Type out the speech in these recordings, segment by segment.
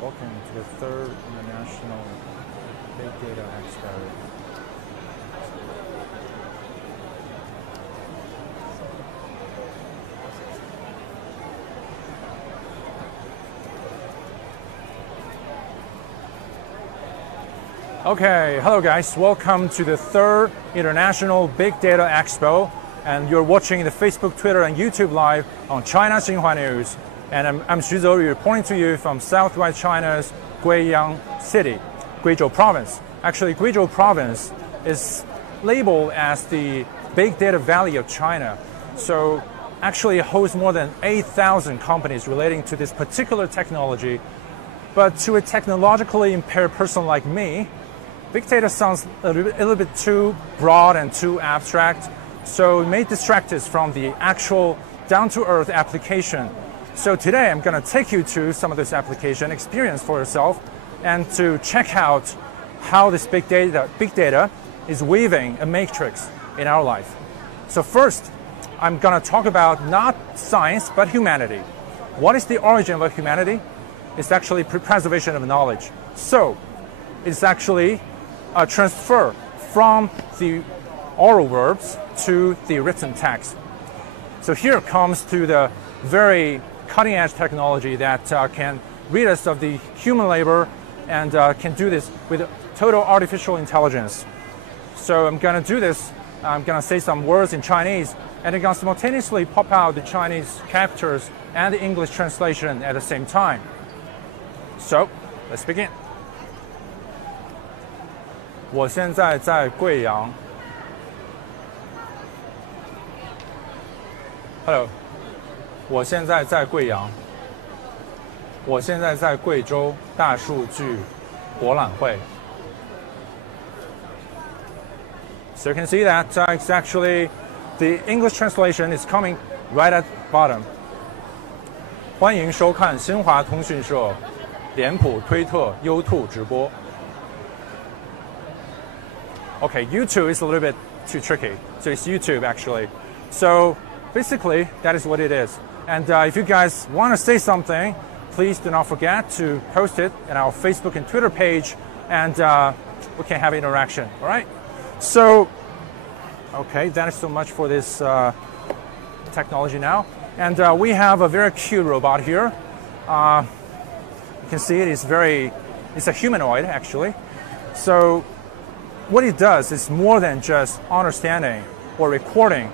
Welcome to the third International Big Data Expo. Okay, hello guys, welcome to the third International Big Data Expo, and you're watching the Facebook, Twitter, and YouTube live on China Xinhua News. And I'm Xu Zhou reporting to you from southwest China's Guiyang city, Guizhou province. Actually, Guizhou province is labeled as the Big Data Valley of China. So actually it hosts more than 8,000 companies relating to this particular technology. But to a technologically impaired person like me, big data sounds a little bit too broad and too abstract, so it may distract us from the actual down-to-earth application. So today I'm going to take you to some of this application, experience for yourself, and to check out how this big data is weaving a matrix in our life. So first, I'm going to talk about not science, but humanity. What is the origin of humanity? It's actually preservation of knowledge. So it's actually a transfer from the oral verbs to the written text. So here comes to the very cutting-edge technology that can rid us of the human labor and can do this with total artificial intelligence. So I'm going to do this. I'm going to say some words in Chinese, and I'm going to simultaneously pop out the Chinese characters and the English translation at the same time. So let's begin. 我现在在贵阳。Hello， 我现在在贵阳。我现在在贵州大数据博览会。So you can see that it's actually the English translation is coming right at bottom. 欢迎收看新华通讯社脸谱推特 YouTube 直播。Okay, YouTube is a little bit too tricky. So it's YouTube actually. So basically, that is what it is. And if you guys want to say something, please do not forget to post it in our Facebook and Twitter page, and we can have interaction. All right. So, okay, that is so much for this technology now. And we have a very cute robot here. You can see it's a humanoid actually. So what it does is more than just understanding or recording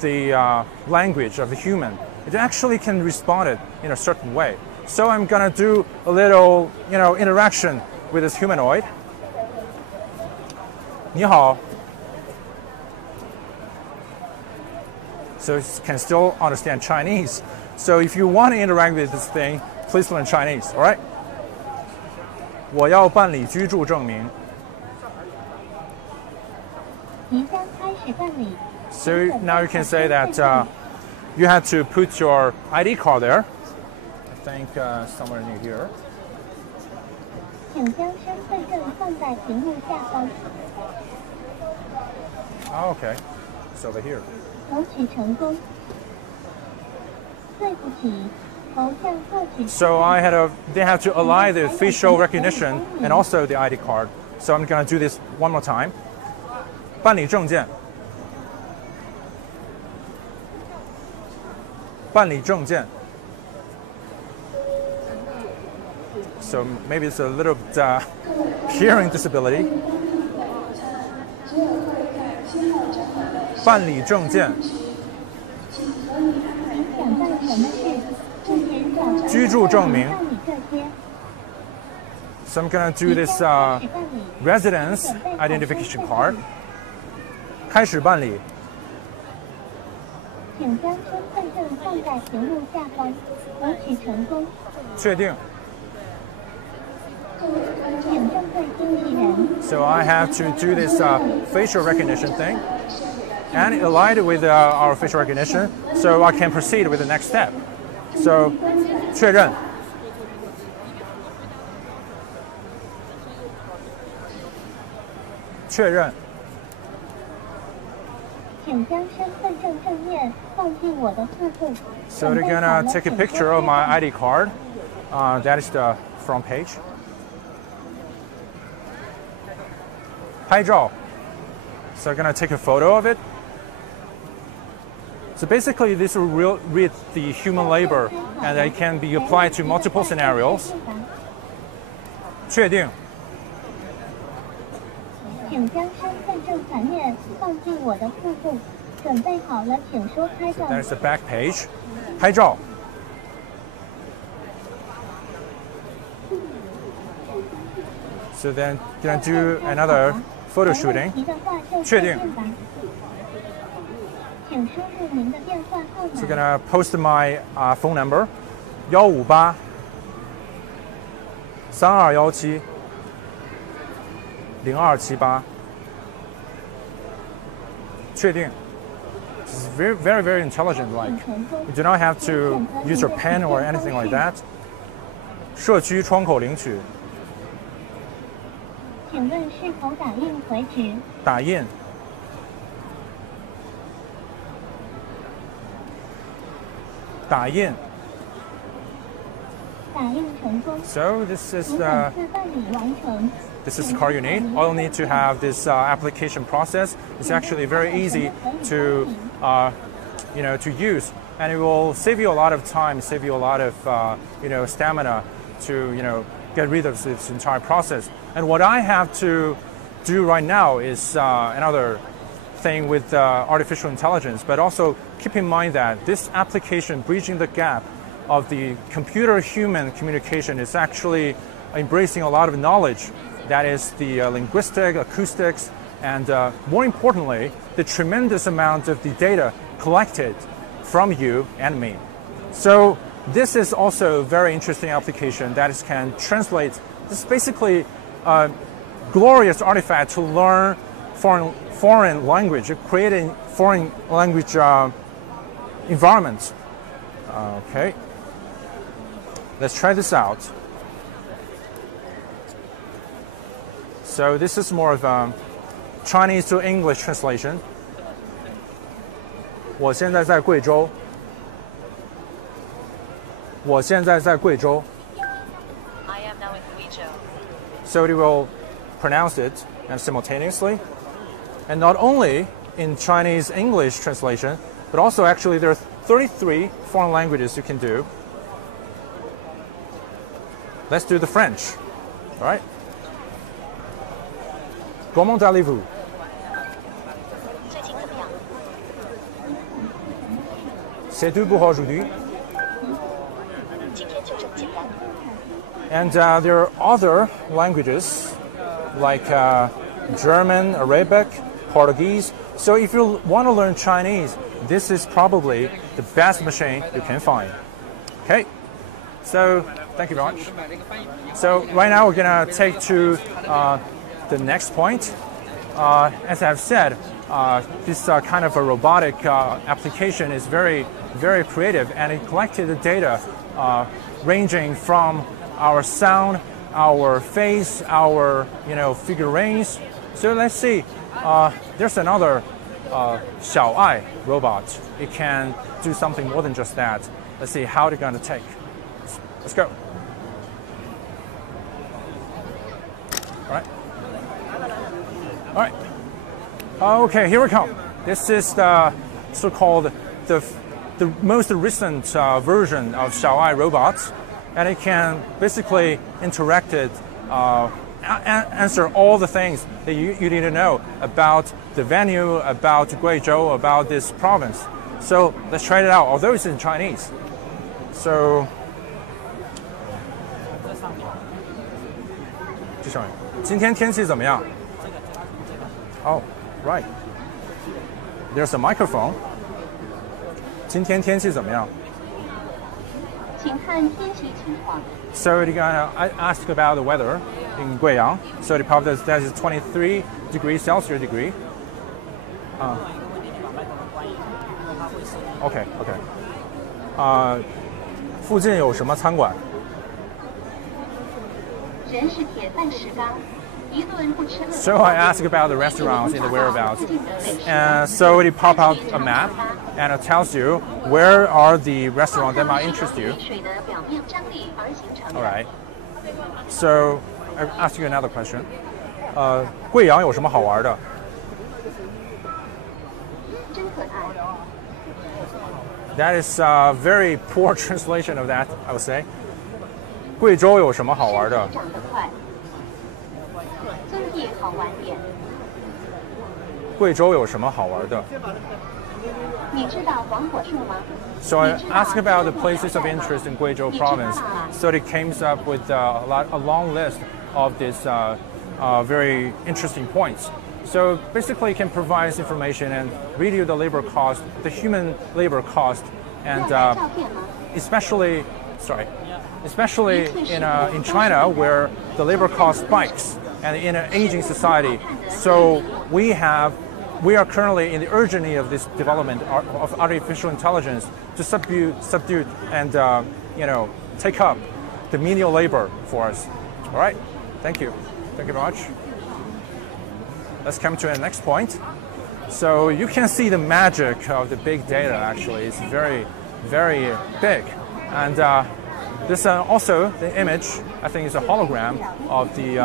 the language of the human. It actually can respond it in a certain way. So I'm gonna do a little, interaction with this humanoid. 你好. So it can still understand Chinese. So if you want to interact with this thing, please learn Chinese. All right? 我要办理居住证明。So now you can say that you had to put your ID card there. I think somewhere near here. Oh, okay. It's over here. So they had to align the facial recognition and also the ID card. So I'm going to do this one more time. 办理证件。办理证件。So maybe it's a little bit hearing disability. 办理证件。居住证明。So I'm going to do this residence identification card. 开始办理。请将身份证放在屏幕下方，领取成功。确定。请正对经纪人。So I have to do this facial recognition thing, and align it with our facial recognition, so I can proceed with the next step. So 确认。确认。请将身份证正面放进我的户口。So they're gonna take a picture of my ID card. That is the front page. 拍照. So I'm gonna take a photo of it. So basically, this will read the human labor, and it can be applied to multiple scenarios. 确定. 请将身份证反面放进我的腹部，准备好了，请说拍照。 There's the back page. 拍照. So then gonna do another photo shooting. 确定. 请输入您的电话号码。 So gonna post my phone number. 158 3217 0278. 确定. This is very, very, very intelligent. Like, you do not have to use your pen or anything like that. 社区窗口领取. 请问是否打印回执？打印. So this is the card you need. All you need to have this application process. It's actually very easy to to use, and it will save you a lot of time, save you a lot of stamina to get rid of this entire process. And what I have to do right now is another thing with artificial intelligence, but also keep in mind that this application, bridging the gap of the computer-human communication, is actually embracing a lot of knowledge. That is the linguistic, acoustics, and more importantly, the tremendous amount of the data collected from you and me. So this is also a very interesting application that can translate. This is basically a glorious artifact to learn foreign language, creating foreign language environments. Okay, let's try this out. So this is more of a Chinese to English translation. 我现在在贵州. 我现在在贵州. I am now in Guiyang. So it will pronounce it and simultaneously. And not only in Chinese English translation, but also actually there are 33 foreign languages you can do. Let's do the French. All right. Comment allez-vous? 最近怎么样？ C'est tout pour aujourd'hui. 今天就这么简单。 And there are other languages like German, Arabic, Portuguese. So if you want to learn Chinese, this is probably the best machine you can find. Okay, so thank you very much. So right now we're gonna take to the next point. As I've said, this kind of a robotic application is very, very creative, and it collected the data ranging from our sound, our face, our figurines. So let's see. There's another 小爱 robot. It can do something more than just that. Let's see how they're going to take. Let's go. All right. All right. Okay, here we come. This is the so-called the most recent version of 小爱robots, and it can basically interact it. Answer all the things that you need to know about the venue, about Guizhou, about this province. So let's try it out, although it's in Chinese. So, 今天天气怎么样? Oh, right. There's a microphone. 今天天气怎么样? 请看天气情况。 So they're gonna ask about the weather in Guiyang. So the probably that is 23 degrees Celsius degree. Okay. 附近有什么餐馆? 人是铁饭石缸，一顿不吃饿。 So I ask about the restaurants in the whereabouts. And so it pop out a map and it tells you where are the restaurants that might interest you. 水的表面张力而形成的。 All right. So I ask you another question. 贵阳有什么好玩的？真可爱。That is a very poor translation of that, I would say. 贵州有什么好玩的？长得快。综艺好玩点。贵州有什么好玩的？你知道黄果树吗？ So I asked about the places of interest in Guizhou province. So it came up with a long list of these very interesting points. So basically, it can provide information and read you the labor cost, the human labor cost, and especially in China, where the labor cost spikes, and in an aging society. So we are currently in the urgent need of this development of artificial intelligence to subdue and take up the menial labor for us. All right, thank you very much. Let's come to the next point. So you can see the magic of the big data. Actually, it's very, very big, and this also the image I think is a hologram of the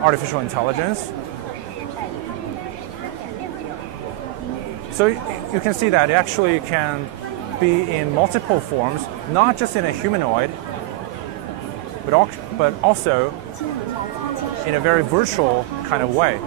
artificial intelligence. So you can see that it actually can be in multiple forms, not just in a humanoid, but also in a very virtual kind of way.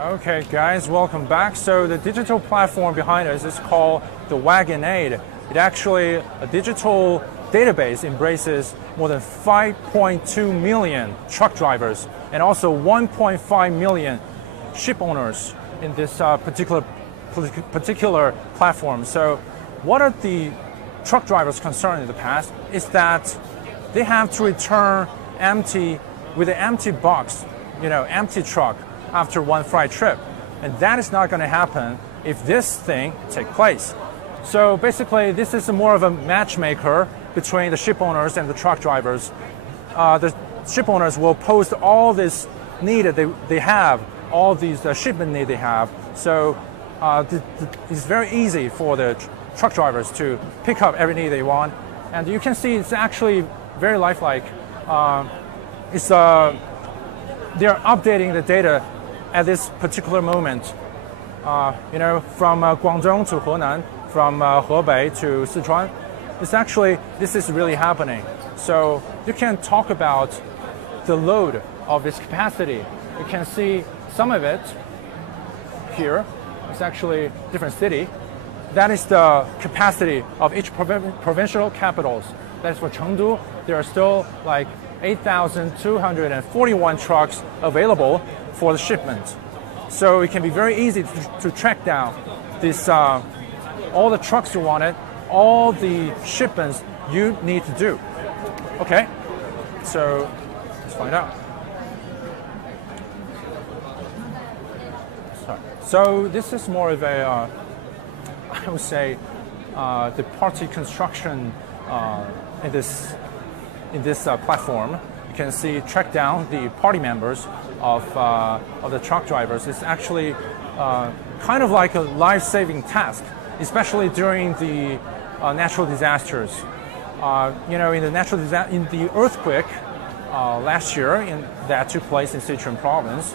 Okay, guys, welcome back. So the digital platform behind us is called the Wagonaid. It actually, a digital database embraces more than 5.2 million truck drivers and also 1.5 million ship owners in this particular platform. So what are the truck drivers concerned in the past is that they have to return with an empty box, empty truck after one freight trip. And that is not going to happen if this thing takes place. So basically, this is more of a matchmaker between the ship owners and the truck drivers. The ship owners will post all this need that they have, all these shipment need they have. So it's very easy for the truck drivers to pick up every need they want. And you can see it's actually very lifelike. They're updating the data at this particular moment. From Guangdong to Henan, from Hebei to Sichuan. This is really happening. So you can talk about the load of this capacity. You can see some of it here. It's actually different city. That is the capacity of each provincial capitals. That's for Chengdu. There are still like 8,241 trucks available for the shipment. So it can be very easy to track down this, all the trucks you wanted, all the shipments you need to do. Okay, so let's find out. So this is more of a, I would say, the party construction in this platform. You can see track down the party members of the truck drivers. It's actually kind of like a life-saving task, especially during the natural disasters. In the earthquake last year that took place in Sichuan province,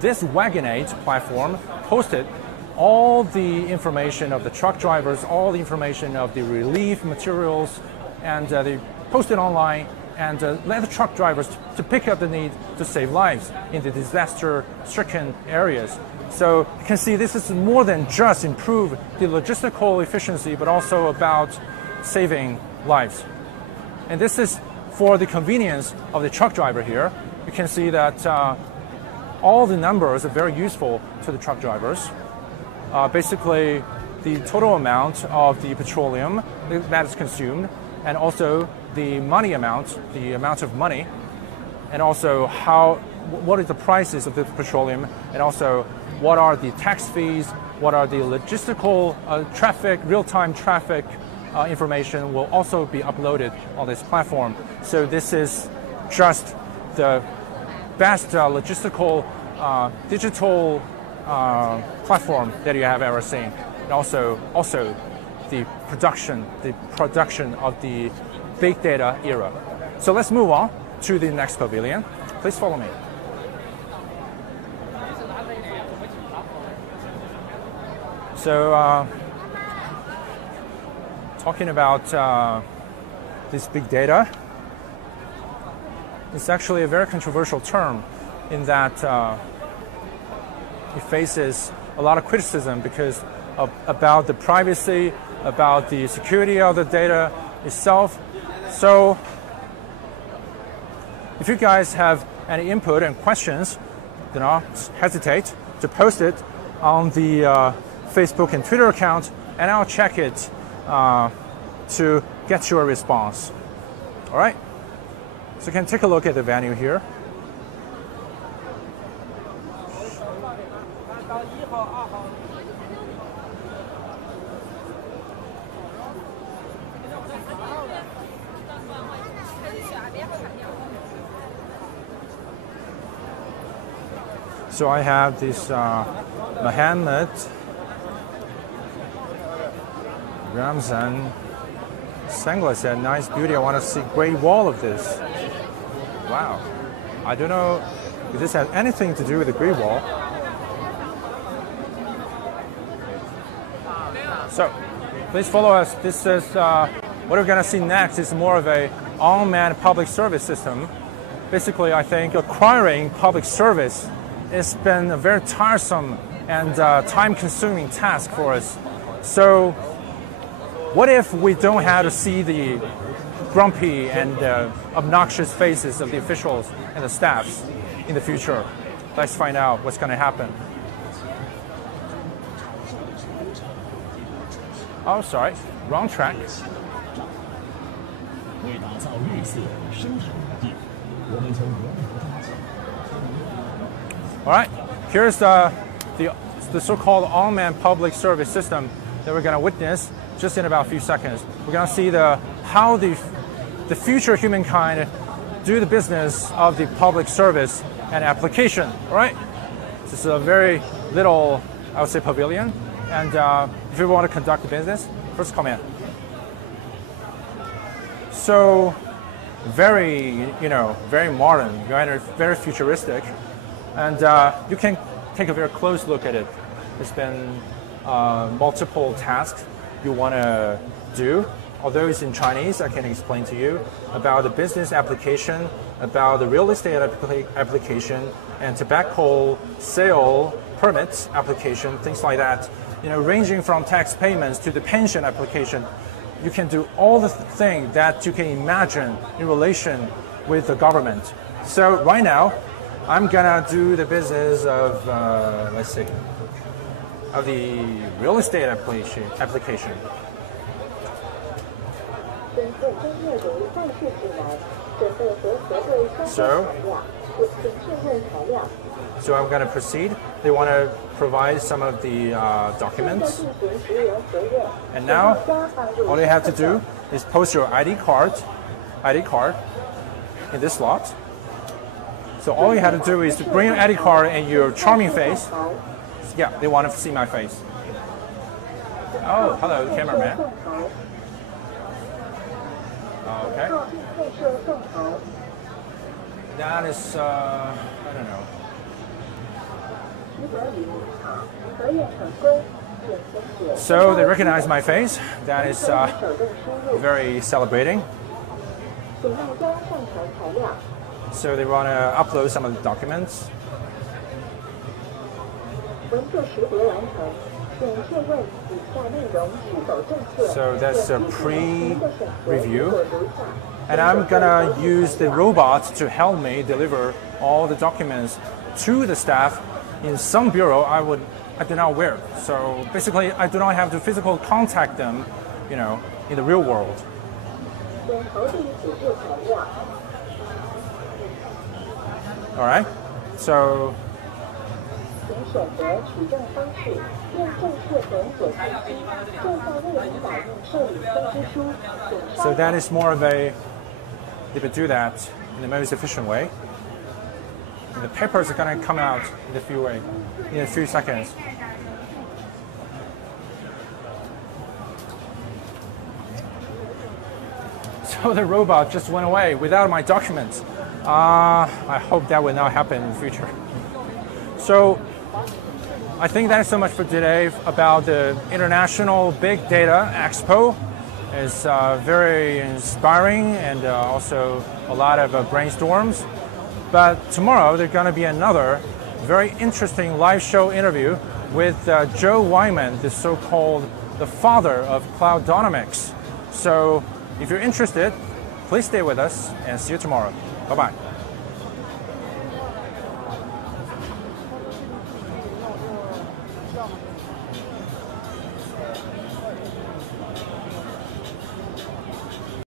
this Wagonaid platform posted all the information of the truck drivers, all the information of the relief materials, and they posted online and let the truck drivers to pick up the need to save lives in the disaster-stricken areas. So you can see this is more than just improve the logistical efficiency, but also about saving lives. And this is for the convenience of the truck driver here. You can see that all the numbers are very useful to the truck drivers. Basically, the total amount of the petroleum that is consumed, and also the money amount, the amount of money, and also what are the prices of the petroleum, and also what are the tax fees, what are the logistical traffic, real-time traffic information will also be uploaded on this platform. So this is just the best logistical digital platform that you have ever seen, and also the production of the big data era. So let's move on to the next pavilion. Please follow me. So talking about this big data, it's actually a very controversial term in that it faces a lot of criticism because about the privacy, about the security of the data itself. So if you guys have any input and questions, do not hesitate to post it on the Facebook and Twitter account, and I'll check it to get your response. All right, so you can take a look at the venue here. So I have this Muhammad, Ramzan sunglass, said, nice beauty. I want to see Great Wall of this. Wow. I don't know if this has anything to do with the Great Wall. So please follow us. This is what we're going to see next is more of a unmanned public service system. Basically, I think acquiring public service it's been a very tiresome and time-consuming task for us. So what if we don't have to see the grumpy and obnoxious faces of the officials and the staffs in the future? Let's find out what's going to happen. Oh, sorry, wrong track. 为打造绿色生态环境，我们从源头抓起。 All right, here's the so-called all-man public service system that we're going to witness just in about a few seconds. We're going to see how the future humankind do the business of the public service and application. All right, this is a very little, I would say, pavilion. And if you want to conduct the business, first come in. So very, very modern, very futuristic. And you can take a very close look at it. There's been multiple tasks you want to do. Although it's in Chinese, I can explain to you about the business application, about the real estate application, and tobacco sale permits application, things like that. Ranging from tax payments to the pension application. You can do all the things that you can imagine in relation with the government. So right now, I'm gonna do the business of, let's see, of the real estate application. So I'm gonna proceed. They want to provide some of the documents. And now, all you have to do is post your ID card in this slot. So all you have to do is to bring your ID card and your charming face. Yeah, they want to see my face. Oh, hello, cameraman. Okay. That is, I don't know. So they recognize my face. That is very celebrating. So they want to upload some of the documents. So that's a pre-review. And I'm gonna use the robot to help me deliver all the documents to the staff in some bureau I do not wear. So basically, I do not have to physically contact them, in the real world. All right. So that is more of a, if you do that in the most efficient way, the papers are going to come out in a few seconds. So the robot just went away without my documents. I hope that will not happen in the future. So I think that's so much for today about the International Big Data Expo. It's very inspiring and also a lot of brainstorms. But tomorrow there's going to be another very interesting live show interview with Joe Wyman, the so-called the father of cloud dynamics. So if you're interested, please stay with us and see you tomorrow. Bye-bye.